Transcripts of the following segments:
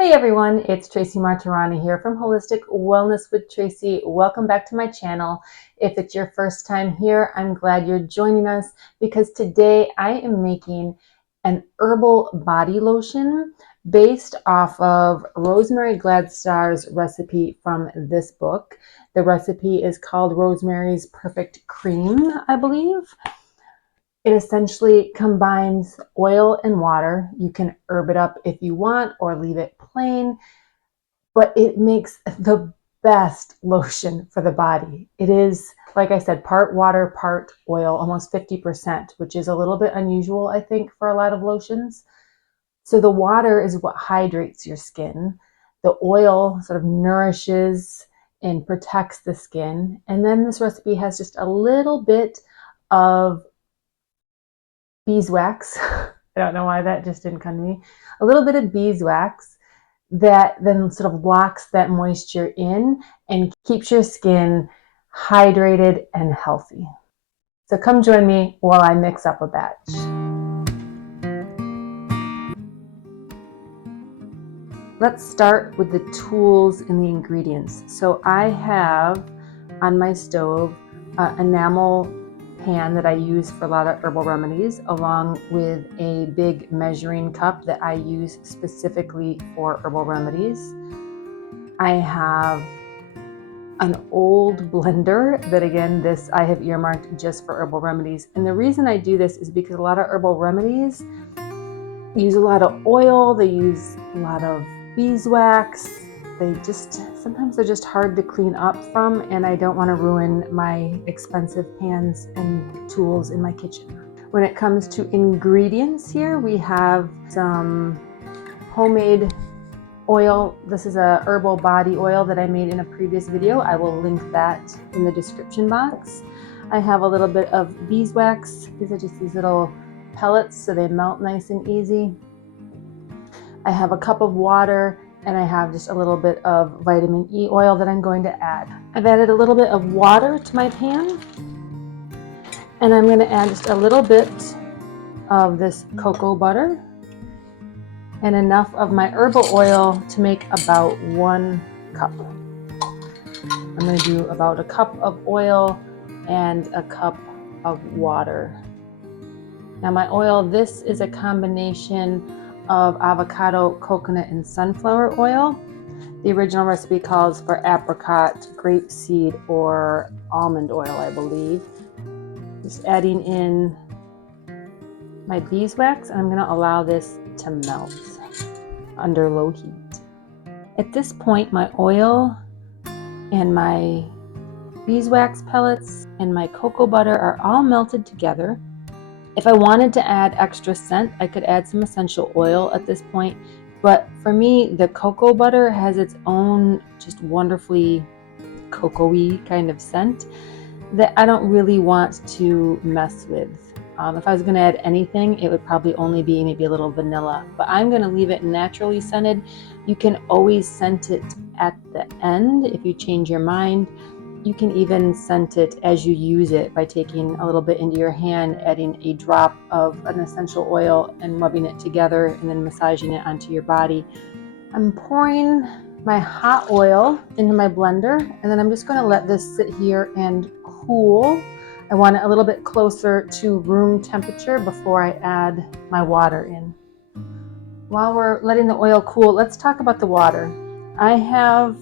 Hey everyone, it's Tracy Martirana here from Holistic Wellness with Tracy. Welcome back to my channel. If it's your first time here, I'm glad you're joining us because today I am making an herbal body lotion based off of Rosemary Gladstar's recipe from this book. The recipe is called Rosemary's Perfect Cream, I believe. It essentially combines oil and water. You can herb it up if you want or leave it plain, but it makes the best lotion for the body. It is, like I said, part water, part oil, almost 50%, which is a little bit unusual, I think, for a lot of lotions. So the water is what hydrates your skin. The oil sort of nourishes and protects the skin. And then this recipe has just a little bit of beeswax. I don't know why that just didn't come to me. A little bit of beeswax that then sort of locks that moisture in and keeps your skin hydrated and healthy. So come join me while I mix up a batch. Let's start with the tools and the ingredients. So I have on my stove an enamel pan that I use for a lot of herbal remedies, along with a big measuring cup that I use specifically for herbal remedies. I have an old blender that, again, this I have earmarked just for herbal remedies. And the reason I do this is because a lot of herbal remedies use a lot of oil, they use a lot of beeswax. Sometimes they're just hard to clean up from, and I don't want to ruin my expensive pans and tools in my kitchen. When it comes to ingredients here, we have some homemade oil. This is a herbal body oil that I made in a previous video. I will link that in the description box. I have a little bit of beeswax. These are just these little pellets, so they melt nice and easy. I have a cup of water, and I have just a little bit of vitamin E oil that I'm going to add. I've added a little bit of water to my pan, and I'm going to add just a little bit of this cocoa butter and enough of my herbal oil to make about 1 cup. I'm going to do about a cup of oil and a cup of water. Now my oil, this is a combination of avocado, coconut, and sunflower oil. The original recipe calls for apricot, grapeseed, or almond oil, I believe. Just adding in my beeswax, and I'm going to allow this to melt under low heat. At this point, my oil and my beeswax pellets and my cocoa butter are all melted together. If I wanted to add extra scent, I could add some essential oil at this point, but for me, the cocoa butter has its own just wonderfully cocoa-y kind of scent that I don't really want to mess with. If I was going to add anything, it would probably only be maybe a little vanilla, but I'm going to leave it naturally scented. You can always scent it at the end if you change your mind. You can even scent it as you use it by taking a little bit into your hand, adding a drop of an essential oil and rubbing it together and then massaging it onto your body. I'm pouring my hot oil into my blender, and then I'm just going to let this sit here and cool. I want it a little bit closer to room temperature before I add my water in. While we're letting the oil cool, let's talk about the water. I have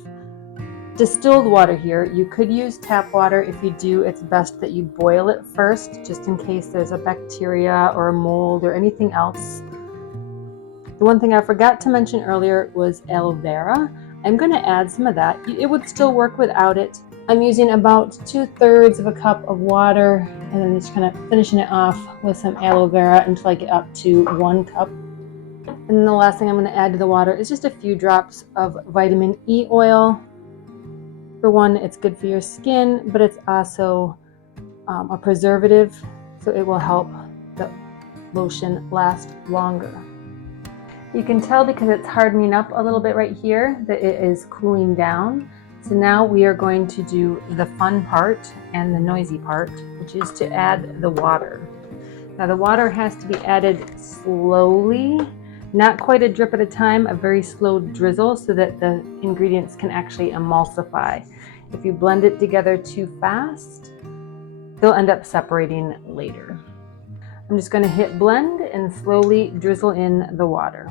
distilled water here. You could use tap water. If you do, it's best that you boil it first, just in case there's a bacteria or a mold or anything else. The one thing I forgot to mention earlier was aloe vera. I'm going to add some of that. It would still work without it. I'm using about 2/3 of a cup of water, and then just kind of finishing it off with some aloe vera until I get up to 1 cup. And then the last thing I'm going to add to the water is just a few drops of vitamin E oil. For one, it's good for your skin, but it's also a preservative, so it will help the lotion last longer. You can tell because it's hardening up a little bit right here that it is cooling down. So now we are going to do the fun part and the noisy part, which is to add the water. Now the water has to be added slowly Not quite a drip at a time, a very slow drizzle so that the ingredients can actually emulsify. If you blend it together too fast, they'll end up separating later. I'm just going to hit blend and slowly drizzle in the water.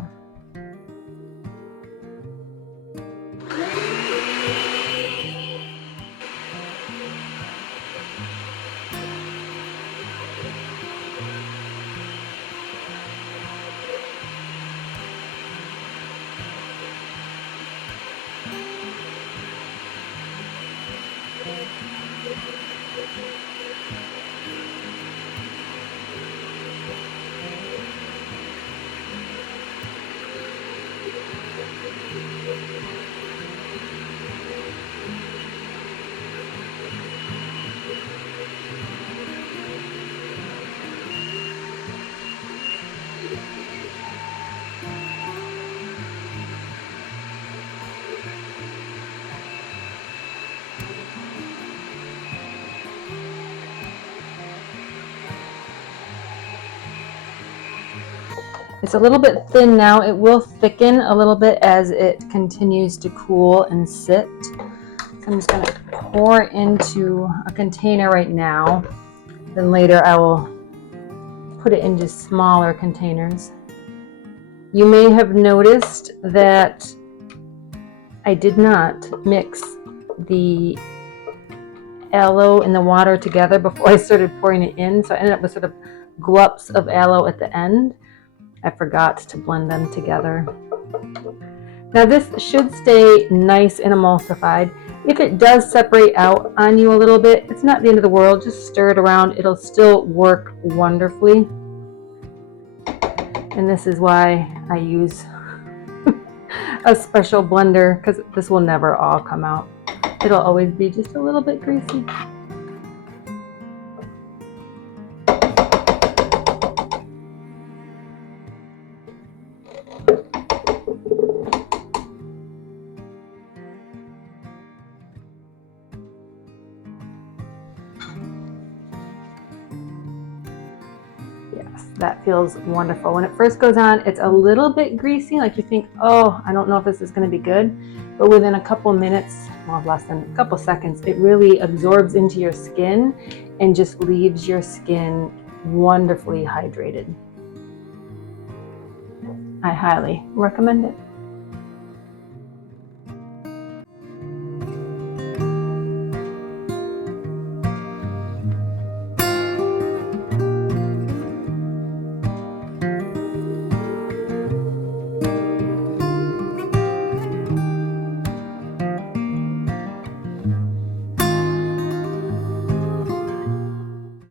It's a little bit thin now. It will thicken a little bit as it continues to cool and sit. So I'm just going to pour into a container right now. Then later I will put it into smaller containers. You may have noticed that I did not mix the aloe and the water together before I started pouring it in. So I ended up with sort of globs of aloe at the end. I forgot to blend them together. Now this should stay nice and emulsified. If it does separate out on you a little bit, it's not the end of the world. Just stir it around. It'll still work wonderfully. And this is why I use a special blender, because this will never all come out. It'll always be just a little bit greasy. Yes, that feels wonderful. When it first goes on, it's a little bit greasy, like you think, oh, I don't know if this is going to be good. But within a couple minutes, well, less than a couple seconds, it really absorbs into your skin and just leaves your skin wonderfully hydrated. I highly recommend it.